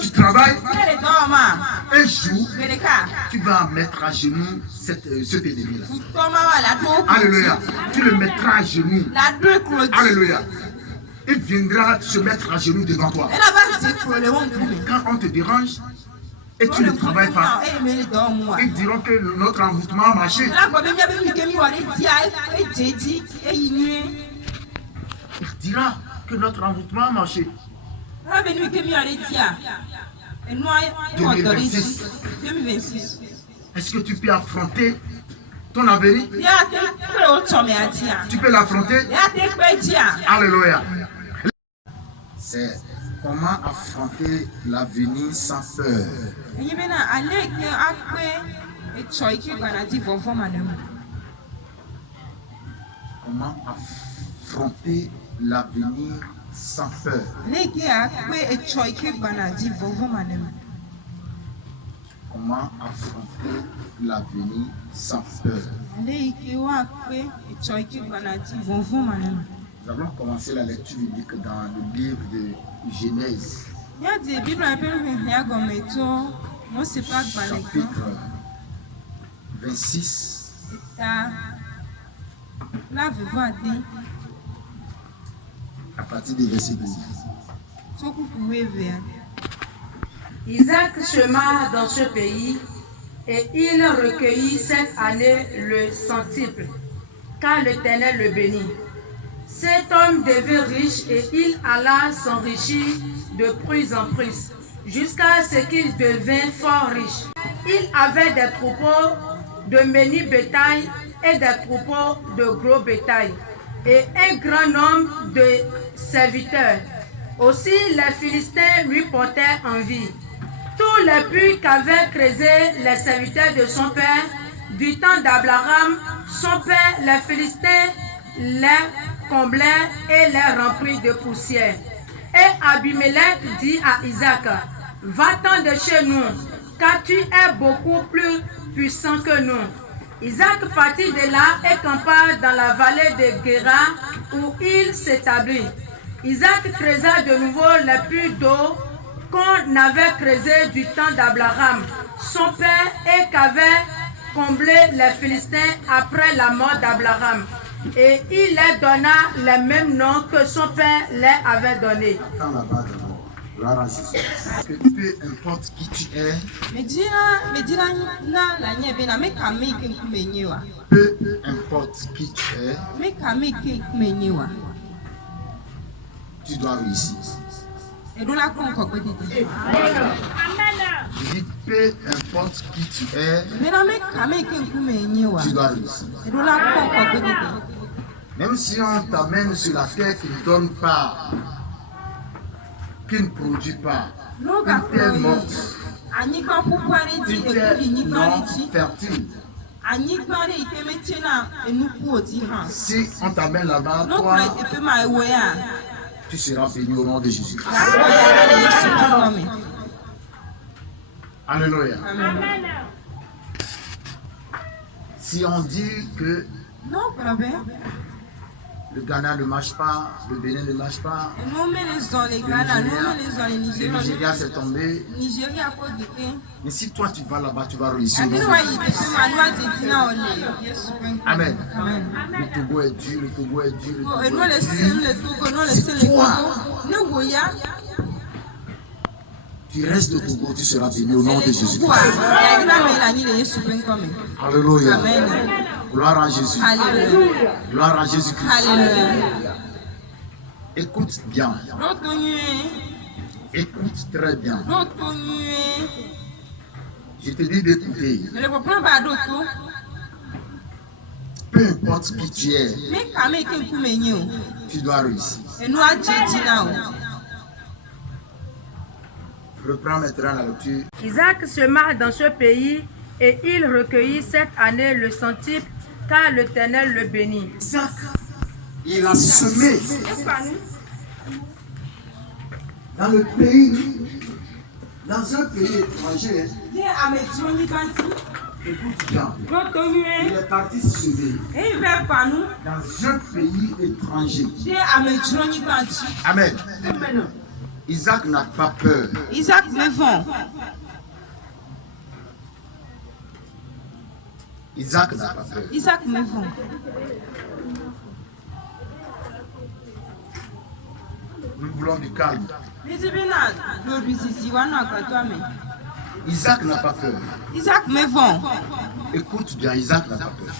tu travailles, un jour, tu vas mettre à genoux cet ennemi-là. Alléluia. Tu le mettras à genoux. Alléluia. Il viendra se mettre à genoux devant toi. Quand on te dérange et tu ne travailles pas, ils diront que notre envoûtement a marché. Il dira que notre envoûtement a marché. 2026. Est-ce que tu peux affronter ton avenir? Tu peux l'affronter? Alléluia. C'est comment affronter l'avenir sans peur. Comment affronter l'avenir sans peur. Comment affronter l'avenir sans peur. Nous allons commencer la lecture biblique dans le livre de Genèse. Chapitre 26. À partir du verset 12. Isaac chemina dans ce pays et il recueillit cette année le centuple, car l'Éternel le bénit. Cet homme devint riche et il alla s'enrichir de plus en plus, jusqu'à ce qu'il devint fort riche. Il avait des troupeaux de menu bétail et des troupeaux de gros bétail, et un grand nombre de serviteurs. Aussi les Philistins lui portaient envie. Tous les puits qu'avaient creusés les serviteurs de son père, du temps d'Abraham, son père, les Philistins les comblaient et les remplirent de poussière. Et Abimelech dit à Isaac, va-t'en de chez nous, car tu es beaucoup plus puissant que nous. Isaac partit de là et campa dans la vallée de Guéra où il s'établit. Isaac creusa de nouveau les puits d'eau qu'on avait creusés du temps d'Abraham, son père, et qu'avaient comblé les Philistins après la mort d'Abraham. Et il leur donna les mêmes noms que son père leur avait donnés. Attends là-bas d'abord. Gloire à Jésus. Que peu importe qui tu es, peu importe qui tu es, tu dois réussir. Je dis peu importe qui tu es, tu dois réussir. Même si on t'amène sur la terre qui ne donne pas, qui ne produit pas, une terre morte, une terre non fertile. Si on t'amène là-bas, toi, tu seras béni au nom de Jésus. Alléluia. Amen. Si on dit que le Ghana ne marche pas, le Bénin ne marche pas, le Nigeria s'est tombé, mais si toi tu vas là-bas, tu vas réussir. Amen. Le Togo est dur, le Togo est dur, le Togo est dur. C'est toi. Tu restes au Togo, tu seras béni au nom de Jésus. Alléluia. Gloire à Jésus. Alléluia. Gloire à Jésus-Christ. Écoute bien. Écoute très bien. Je te dis d'écouter. Peu importe qui tu es, tu dois réussir. Reprends maintenant la lecture. Isaac sema dans ce pays et il recueillit cette année le centuple, car l'Éternel le bénit. Isaac, il a semé dans le pays, dans un pays étranger. Écoute bien, il est parti semer dans un pays étranger. Amen. Isaac n'a pas peur. Isaac me vend. Isaac n'a pas peur. Isaac me vend. Nous voulons du calme. Isaac n'a pas peur. Isaac me vend. Écoute bien, Isaac n'a pas peur.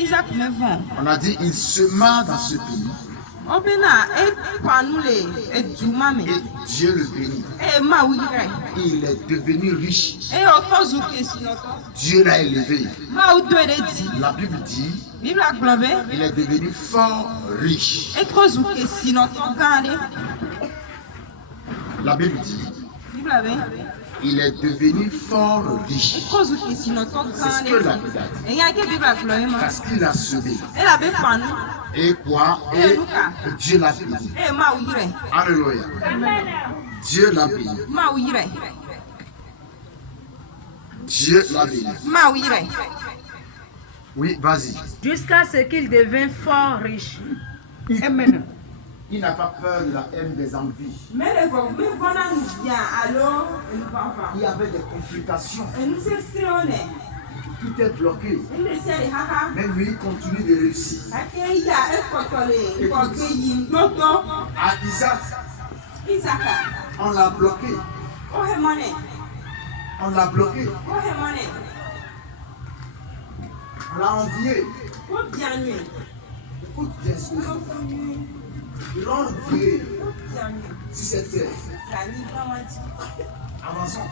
Isaac me vend. On a dit il sema dans ce pays. Et Dieu le bénit. Il est devenu riche. Dieu l'a élevé. La Bible dit il est devenu fort riche. La Bible dit il est devenu fort riche. C'est ce que la Bible a dit. Parce qu'il a semé. Et quoi? Et Dieu l'a béni. Alléluia. Dieu l'a béni. Dieu l'a béni. Oui, vas-y. Jusqu'à ce qu'il devienne fort riche. Amen. Il n'a pas peur de la haine des envies. Il y avait des complications. Tout est bloqué. Mais lui, il continue de réussir. À Isaac, on l'a bloqué. On l'a bloqué. On l'a envié. Écoute bien ce que ils l'ont envié sur cette terre. Avançons.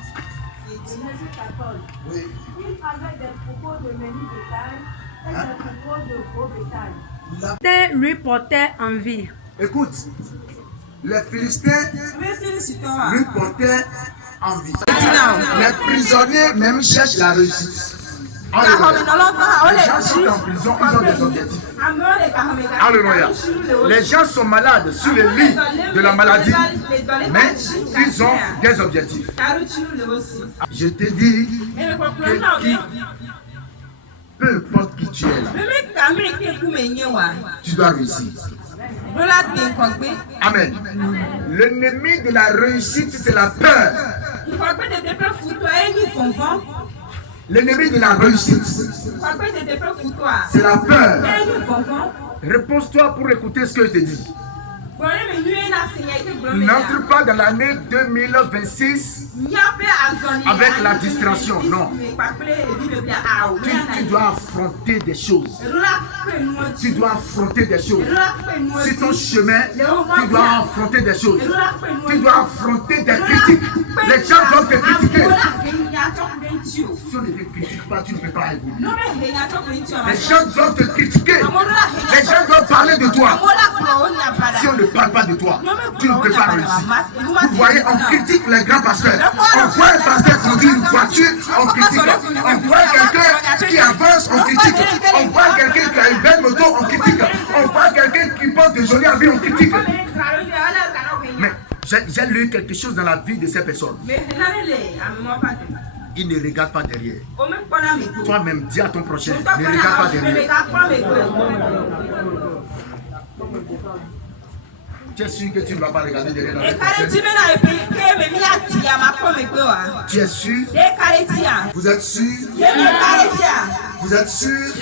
Oui. Il avait des propos de menu bétail et des propos de gros bétail. L'Éternel lui portait envie. Écoute, les Philistins lui portaient envie. Les prisonniers même cherchent la réussite. Les gens sont en prison, ils ont des objectifs. Alléluia. Les gens sont malades sur le lit de la maladie, mais ils ont des objectifs. Je te dis que peu importe qui tu es là, tu dois réussir. Amen. L'ennemi de la réussite, c'est la peur. L'ennemi de la réussite, c'est la peur. Réponds-toi pour écouter ce que je te dis. N'entre pas dans l'année 2026 avec la distraction, non. Tu dois affronter des choses. Tu dois affronter des choses. Sur ton chemin, tu dois affronter des choses. Tu dois affronter des critiques. Les gens doivent te critiquer. Si on ne te critique pas, tu ne peux pas évoluer. Les gens doivent te critiquer. Les gens doivent parler de toi. Si on ne parle pas de toi, tu ne peux pas réussir. Vous voyez, on critique les grands pasteurs. On voit un pasteur conduire une voiture, on critique. On voit quelqu'un qui avance, on critique. On voit quelqu'un qui a une belle moto, on critique. On voit quelqu'un qui porte de jolis habits, on critique. Mais j'ai lu quelque chose dans la vie de ces personnes. Il ne regarde pas derrière. Toi-même, dis à ton prochain, ne regarde pas derrière. Tu es sûr que tu ne vas pas regarder derrière la prochaine? Tu es sûr? Vous êtes sûr? Vous êtes sûr?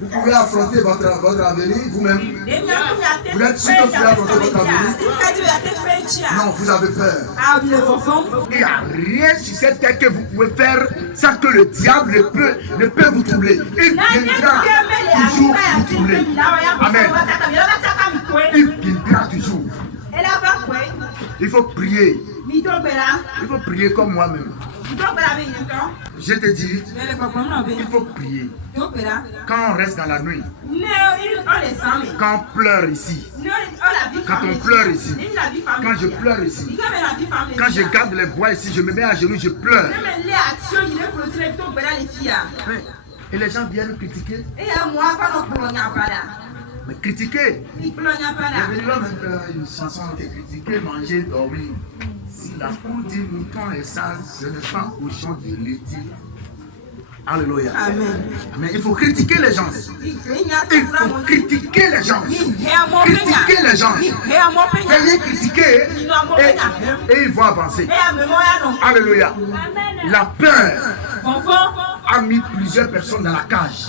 Vous pouvez affronter votre avenir vous-même. Vous êtes sûr que vous pouvez affronter votre avenir? Non, vous avez peur. Il n'y a rien sur cette terre que vous pouvez faire sans que le diable ne peut vous troubler. Il viendra toujours vous troubler. Amen. Il viendra toujours. Il faut prier. Il faut prier comme moi-même. Je te dis, il faut prier. Quand on reste dans la nuit, quand on pleure ici, quand on pleure ici, quand je pleure ici, quand je garde les bois ici, je me mets à genoux, je pleure. Et les gens viennent critiquer. Mais critiquer. Il va même faire une chanson de critiquer, manger, dormir. Si la peau du mouton est sale, ce n'est pas au champ de laitier. Alléluia. Amen. Amen. Il faut critiquer les gens. Il faut critiquer les gens. Critiquer les gens. Venez critiquer et ils vont avancer. Alléluia. La peur a mis plusieurs personnes dans la cage.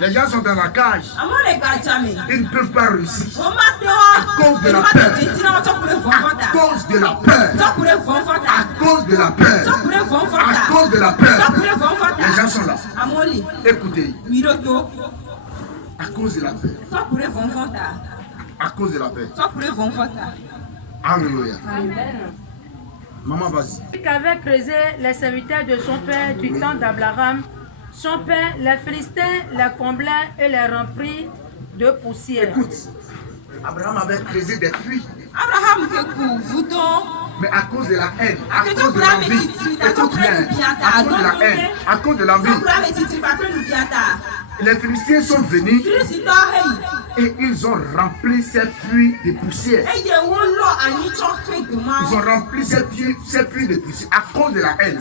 Les gens sont dans la cage. Ils ne peuvent pas réussir. À cause de la peur. À cause de la peur. À cause de la peur. À cause de la peur. Les gens sont là. Écoutez. À cause de la peur. À cause de la peur. Alléluia. Maman, vas-y. Qu'avait creusé les serviteurs de son père du temps d'Abraham, son père, les Philistins les comblaient et les remplirent de poussière. Écoute, Abraham avait creusé des puits. Mais à cause de la haine, à cause de l'envie, écoute bien, à cause de la haine, à cause de l'envie, les Philistins sont venus et ils ont rempli ces puits de poussière. Ils ont rempli ces puits de poussière à cause de la haine,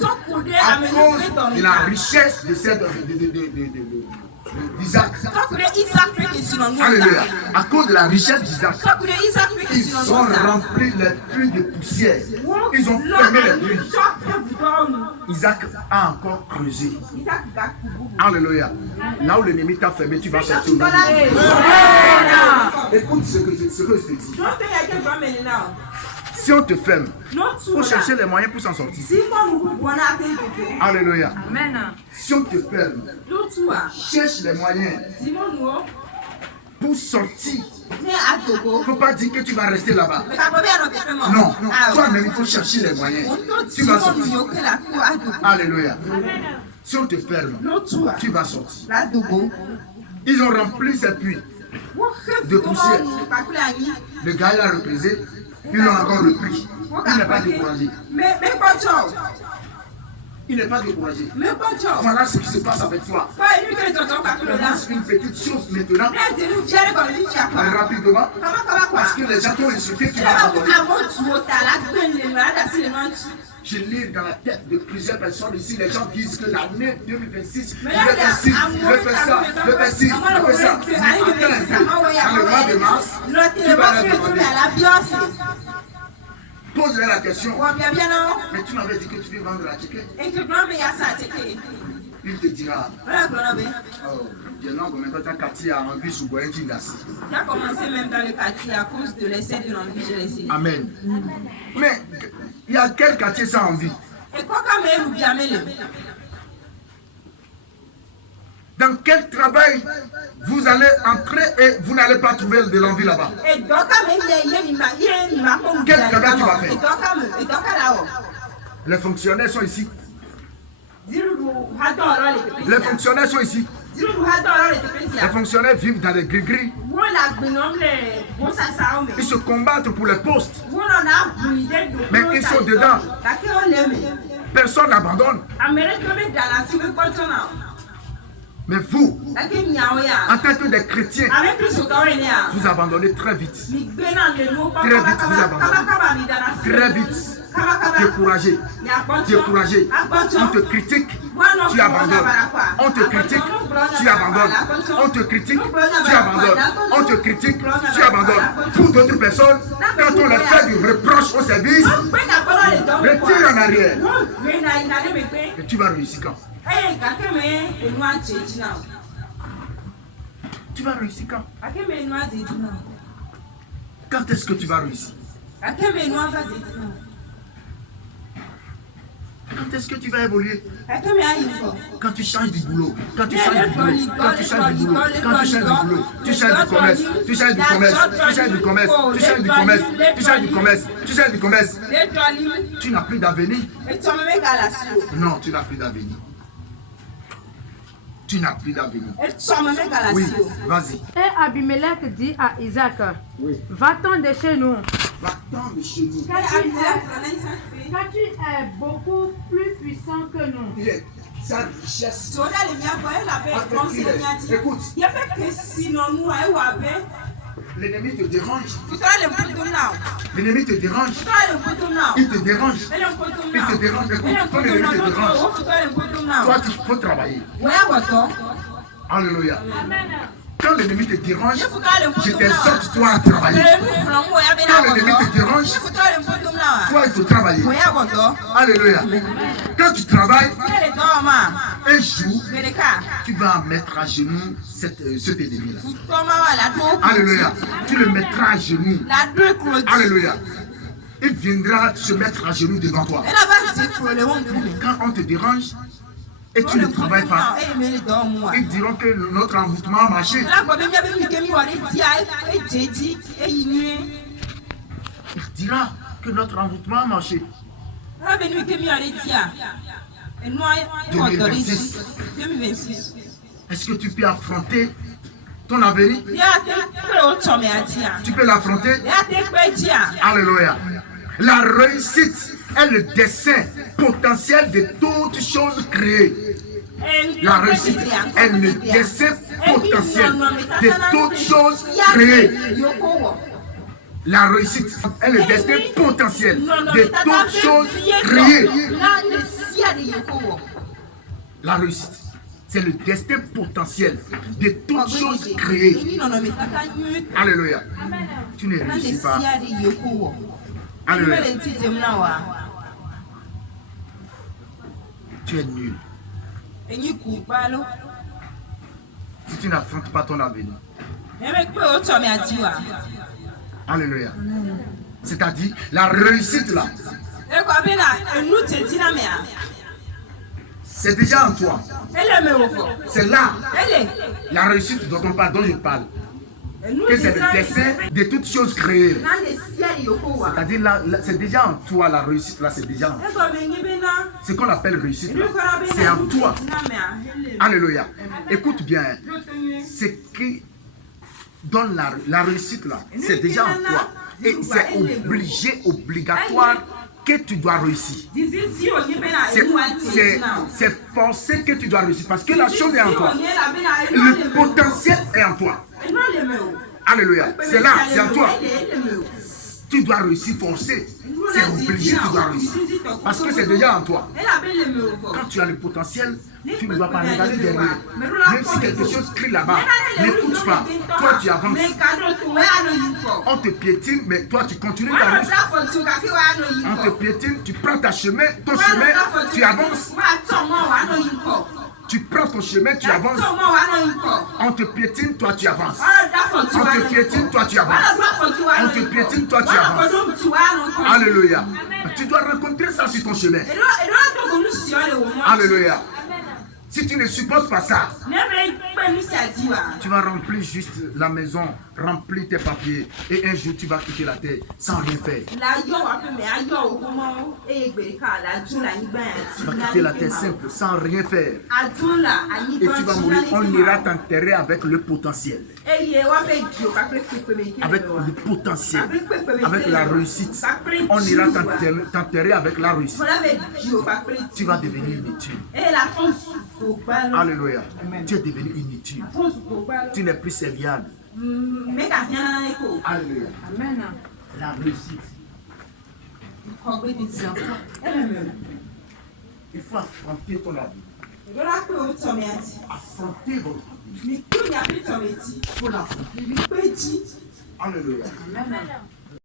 à cause de la richesse de cette d'Isaac. Alléluia. À cause de la richesse d'Isaac, ils ont rempli les puits de poussière. Ils ont fermé les puits. Isaac a encore creusé. Alléluia. Là où l'ennemi t'a fermé, tu vas sortir. Écoute ce que je te dis. Si on te ferme, il faut chercher les moyens pour s'en sortir. Alléluia. Amen. Si on te ferme, cherche les moyens pour sortir. Il ne faut pas dire que tu vas rester là-bas. Non, toi-même, il faut chercher les moyens. Tu vas sortir. Alléluia. Si on te ferme, tu vas sortir. Ils ont rempli ces puits de poussière. Le gars, il a reprisé. Ils l'ont encore repris. Il n'est pas découragé. Il n'est pas découragé. Voilà ce qui se passe avec toi. Commence une petite chose maintenant. Rapidement. Parce que les gens t'ont insulté, tu vas abandonner. Je lis dans la tête de plusieurs personnes ici, les gens disent que l'année 2026, je vais faire ci, je vais faire ça, je vais faire ci, je vais faire ça. Mais attends un peu, dans le mois de mars, tu vas leur demander. Pose-leur la question. Mais tu m'avais dit que tu veux vendre la ticket. Il te dira. Oh, bien non, maintenant tu as Cathy a envie sous Boyen Tindas. Tu as commencé même dans le quartier à cause de l'essai de l'envie, je l'ai essayé. Amen. Mais il y a quel quartier sans envie? Et quoi quand même bien mêlé? Dans quel travail vous allez entrer et vous n'allez pas trouver de l'envie là-bas? Quel travail tu vas faire? Les fonctionnaires sont ici. Les fonctionnaires sont ici. Les fonctionnaires vivent dans les gris-gris. Ils se combattent pour les postes. Mais ils sont dedans. Personne n'abandonne. Mais vous, en tant que des chrétiens, vous abandonnez très vite. Très vite, vous abandonnez. Très vite. Découragé. Découragé. On te critique, tu abandonnes. On te critique, tu abandonnes. On te critique, tu abandonnes. On te critique, tu abandonnes. Pour d'autres personnes, quand on leur fait du reproche au service, retire en arrière. Et tu vas réussir quand? Tu vas réussir quand? Quand est-ce que tu vas réussir? Quand est-ce que tu vas évoluer? Quand tu changes du boulot, quand tu changes du boulot, quand tu changes du boulot, quand tu changes du boulot, tu changes du commerce, tu changes du commerce, tu changes du commerce, tu changes du commerce, tu changes du commerce, tu changes du commerce. Tu n'as plus d'avenir. Non, tu n'as plus d'avenir. Tu n'as plus d'avenir. Oui, vas-y. Et Abimelech dit à Isaac, va-t'en de chez nous. Va-t'en de chez nous. Car tu es beaucoup plus puissant que nous. Il est sa richesse. Écoute. L'ennemi te dérange. Futale mputum now. L'ennemi te dérange. Futale mputum now. Il te dérange. Ele mputum Il now. te dérange. Écoute, Ele ton mputum ennemi now. te dérange. Oh, futale mputum now. Toi, tu faut travailler. Wea wato. Alléluia. Quand l'ennemi te dérange, Ye futale je mputum now. t'exhorte toi à travailler. Ele mputum wea bena Quand l'ennemi wato. te dérange, Ye futale mputum now. toi, il faut travailler. Wea wato. Alléluia. Quand tu travailles, Ele toma. un jour, Gereka. tu vas mettre à genoux cet ennemi-là. Futoma wala to. Alléluia. Tu le mettras à genoux. La deux croix. Alléluia. Il viendra se mettre à genoux devant toi. Elle a pas dit pour le monde. Quand on te dérange et tu ne travailles pas, ils diront que notre envoûtement a marché. Il dira que notre envoûtement a marché. 2026. Est-ce que tu peux affronter ton avenir? Tu peux l'affronter? Alléluia. La réussite est le dessein potentiel de toutes choses créées. La réussite est le dessein potentiel de toutes choses créées. La réussite est le destin potentiel de toutes choses créées. La réussite, c'est le destin potentiel de toutes choses créées. Alléluia. Tu ne réussis pas. Alléluia. Tu es nul. Si tu n'affrontes pas ton avenir. Alléluia. C'est-à-dire, la réussite là, c'est déjà en toi. C'est là, la réussite dont on parle, dont je parle, que c'est le dessein de toutes choses créées. C'est-à-dire, là, c'est déjà en toi, la réussite là, c'est déjà en toi. Ce qu'on appelle réussite là, c'est en toi. Alléluia. Écoute bien, ce qui donne la réussite là, c'est déjà en toi. Et c'est obligé, obligatoire que tu dois réussir. C'est forcé que tu dois réussir parce que la chose est en toi. Le potentiel est en toi. Alléluia. C'est là, c'est en toi. Tu dois réussir forcé. C'est obligé, tu dois réussir. Parce que c'est déjà en toi. Quand tu as le potentiel, tu ne dois pas regarder derrière. Même si quelque chose crie là-bas, n'écoute pas. Toi, tu avances. On te piétine, mais toi, tu continues ta route. On te piétine, tu prends ton chemin, tu avances. Tu prends ton chemin, tu avances. On te piétine, toi tu avances. On te piétine, toi tu avances. On te piétine, toi tu avances. Alléluia. Tu dois rencontrer ça sur ton chemin. Alléluia. Si tu ne supportes pas ça, tu vas remplir juste la maison, remplir tes papiers, et un jour tu vas quitter la terre sans rien faire. Tu vas quitter la terre simple, sans rien faire. Et tu vas mourir, on ira t'enterrer avec le potentiel. Avec le potentiel, avec la réussite. On ira t'enterrer avec la réussite. Tu vas devenir inutile. Alléluia. Tu es devenu inutile. Tu n'es plus serviable. Alléluia. La réussite. Il faut affronter ton avenir. Affronter votre avenir. Il faut l'affronter. Alléluia.